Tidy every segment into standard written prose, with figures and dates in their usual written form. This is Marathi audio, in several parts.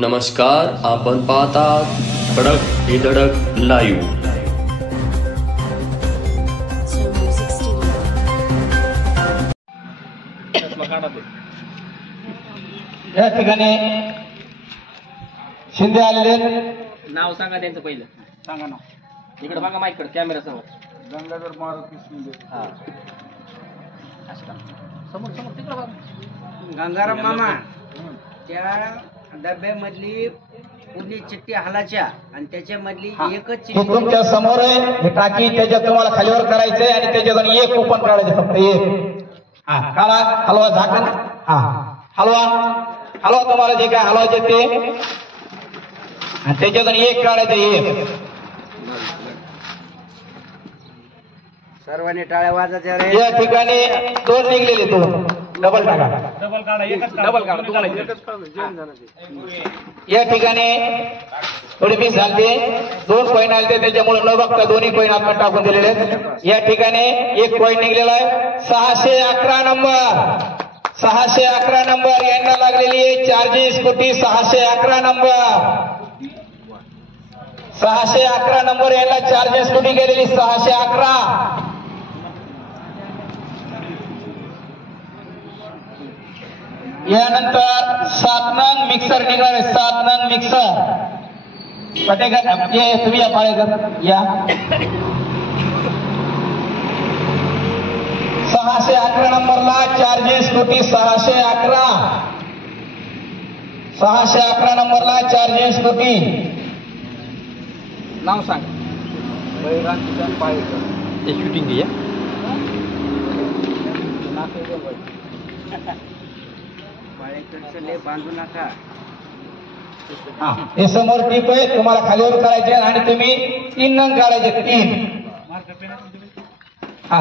नमस्कार, आपण पाहतात खडक हे धडक लाईव्ह. या ठिकाणी शिंदे आलेले. नाव सांगा त्यांचं पहिलं. सांगा ना. इकडे बघा माईकडे कॅमेरा समोर. गंगाधर मारुती शिंदे. हा समोर समोर तिकडे बघा. गंगाराम मामा त्या डब्यामधली पूर्ण चिठ्ठी हलाच्या आणि त्याच्यामधली एकच हे तुमच्या समोर आहे. ही टाकी त्याच्यात तुम्हाला खालीवर करायचंय आणि त्याच्यातून एक कुपन काढायचं, फक्त एक. हा काढा, हलवा झाकण. हा हलवा हलवा, तुम्हाला जे काय हलवायचे ते, आणि त्याच्यातून एक काढायचं, एक. सर्वांनी टाळ्या वाजायच्या रे. या ठिकाणी दोन निघलेले, दोन डबल टाका. डबल काढा तुम्हाला या ठिकाणी थोडी मिस झाली, दोन कॉईन आले त्याच्यामुळे न बघता दोन्ही कॉईन आपण टाकून दिलेले आहेत. या ठिकाणी एक कॉईन निघलेला आहे. 611 नंबर, 611 नंबर यांना लागलेली आहे चार्जिंग स्कूटी. 611 नंबर, 611 नंबर यांना चार्जिंग स्कूटी गेलेली. 611. यानंतर 7 नंग मिक्सर निघणार आहे. 7 नंग मिक्सर. पटेकर ये तुम्ही या, पाळेकर या. 611 नंबरला चार्जिंग स्कूटी. 611, 611 नंबरला चार्जिंग स्कूटी. नाव सांगा. शूटिंग घ्या. बांधू नका. हा हे समोर टीप आहे, तुम्हाला खालीवर करायचे आणि तुम्ही 3 नंग काढायचे. 3. हा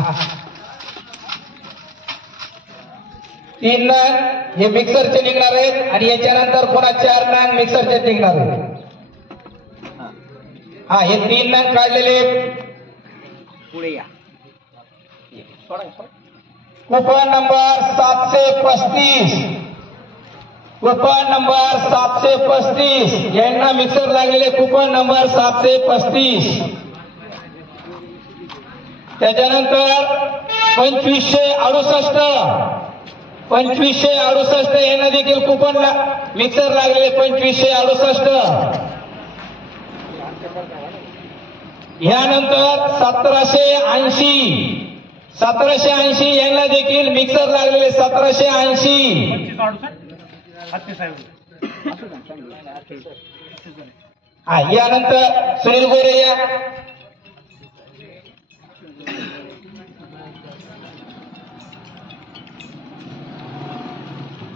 3 नंग हे मिक्सरचे निघणार आहेत आणि याच्यानंतर पुन्हा 4 नंग मिक्सरचे निघणार आहेत. हा हे 3 नंग काढलेले. पुढे या. कुपन नंबर 735, कुपन नंबर 735 यांना मिक्सर लागलेले. Coupon number 735. त्याच्यानंतर 2568, 2568 यांना देखील कुपन मिक्सर लागलेले. 2568. यानंतर 1780, 1780 यांना देखील मिक्सर लागलेले. 1780. हा यानंतर सुनील गोरे या.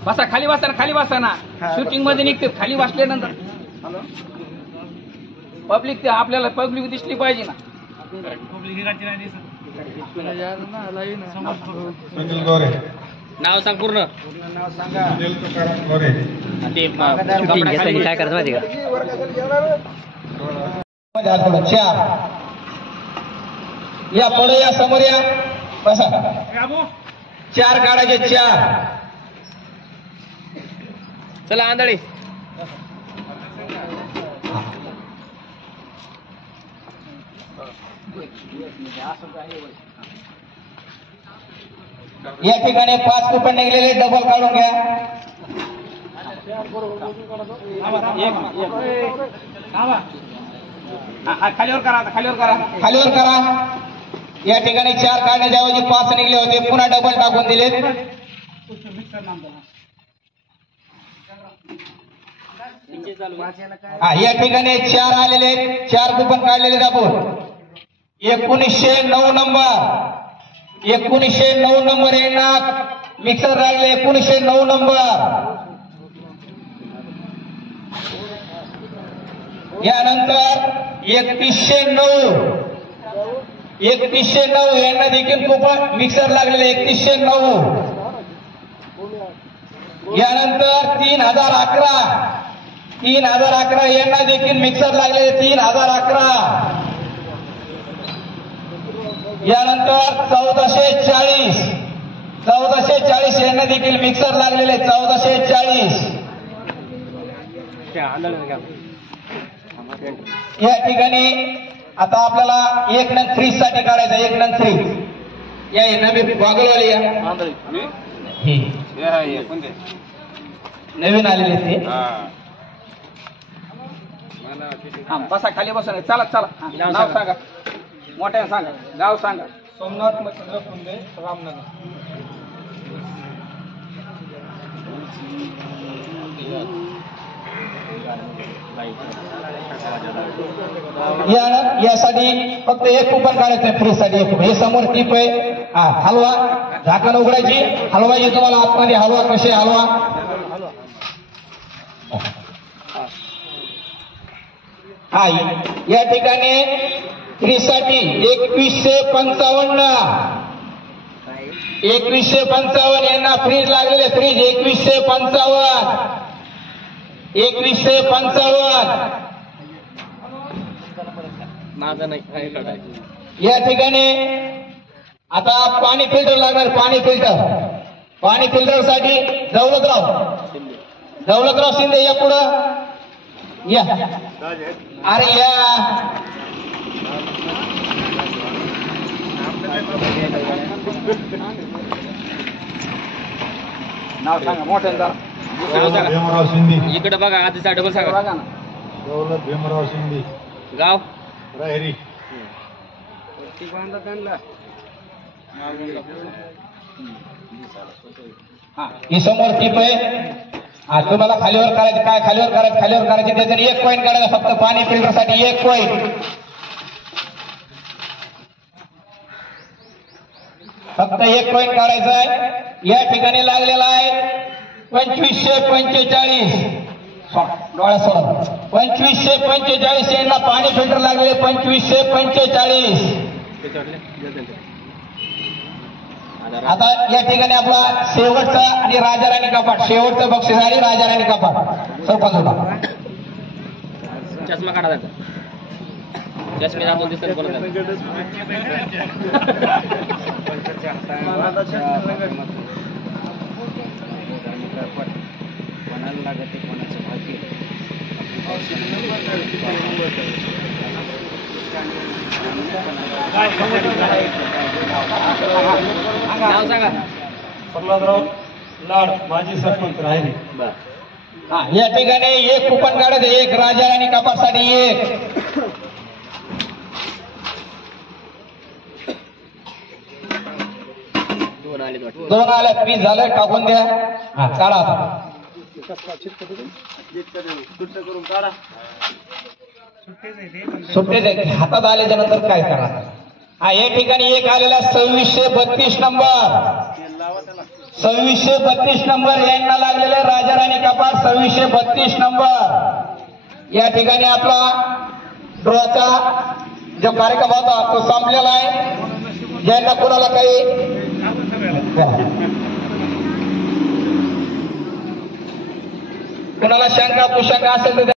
बसा खाली, बसा ना खाली, बसा ना. शूटिंग मध्ये निघते खाली बसल्यानंतर. पब्लिक आपल्याला पब्लिक दिसली पाहिजे ना. सुनील गोरे. नाव सांग पूर्ण. नाव सांगा. ते शूटिंग काय करायचं माहिती का. 4 या पुढे या, समोर या, बसा. 4 काढायचे. 4. चला आंधळे. या ठिकाणी 5 कुपन निघलेले. डबल काढून घ्या. खालीवर करा, खालीवर करा, खालीवर करा. या ठिकाणी 4 काढण्याऐवजी 5 निघले होते, पुन्हा डबल टाकून दिले. या ठिकाणी 4 आलेले. 4 कुपन काढलेले आपण. 1909 नंबर, 1909 नंबर यांना मिक्सर लागले. 1909 नंबर. यानंतर 3109, 3109 यांना देखील कुपन मिक्सर लागलेले. 3109. यानंतर 3011, 3011 यांना देखील मिक्सर लागलेले. 3011. यानंतर 1440, 1440 यांना देखील मिक्सर लागलेले. 1440. या ठिकाणी आता आपल्याला 1 नंग फ्रीज साठी काढायचं 1 नंग फ्रीज या नवी वागलवाली या नवीन आलेले ते बसा खाली बसा चला चला नाव सांगा मोठ्याने सांगा गाव सांगा सोमनाथ मच्छिंद्र फुंदे रामनगर यासाठी फक्त एक कुपन काढायचं फ्री साठी हे समोर टीप आहे हलवा झाकण उघडायची हलवायची तुम्हाला आतमध्ये हलवा कसे हलवा हा या ठिकाणी फ्री साठी 2155 2155 यांना फ्रीज लागलेले फ्रीज 2155 माझं नाही या ठिकाणी आता पाणी फिल्टर लागणार पाणी फिल्टर साठी दौलतराव शिंदे या पुढं या अरे या नाव सांगा मोठ्याने भीमराव शिंदे इकडे बघा आधीचा डबल सांगा बघा ना दौलत भीमराव शिंदे गाव राहेरी ही समोर टीप आहे तुम्हाला खालीवर करायचं काय खालीवर करायचे त्याच्याने 1 पॉईंट काढायचा फक्त पाणी फिल्टर साठी 1 पॉईंट फक्त 1 पॉईंट काढायचा आहे या ठिकाणी लागलेला आहे 2545 डोळा सोडा 2545 यांना पाणी फिल्टर लागले 2545 आता या ठिकाणी आपला शेवटचा आणि राजाराणी कपाट शेवटचं बक्षीस आणि राजाराणी कपाट सरपंच होता चष्मा काढा त्याचा चष्मे आपण दिसत बोलत कोणाला लागत कोणाचं भाग्य नाव सांगा प्रल्हादराव लाड माजी सरपंच राहिली या ठिकाणी 1 कुपन काढायचं 1 राजाराणी कपाटसाठी 1 2 आले 20 झालं टाकून द्या काढा आता सुट्टे हातात आल्याच्या नंतर काय करा या ठिकाणी 1 आलेला 2632 नंबर यांना लागलेले राजाराणी कपाट 2632 नंबर या ठिकाणी आपला ड्रॉचा जो कार्यक्रम होता तो संपलेला आहे ज्यांना कोणाला काही कोणाला शंका कुशंका असेल तर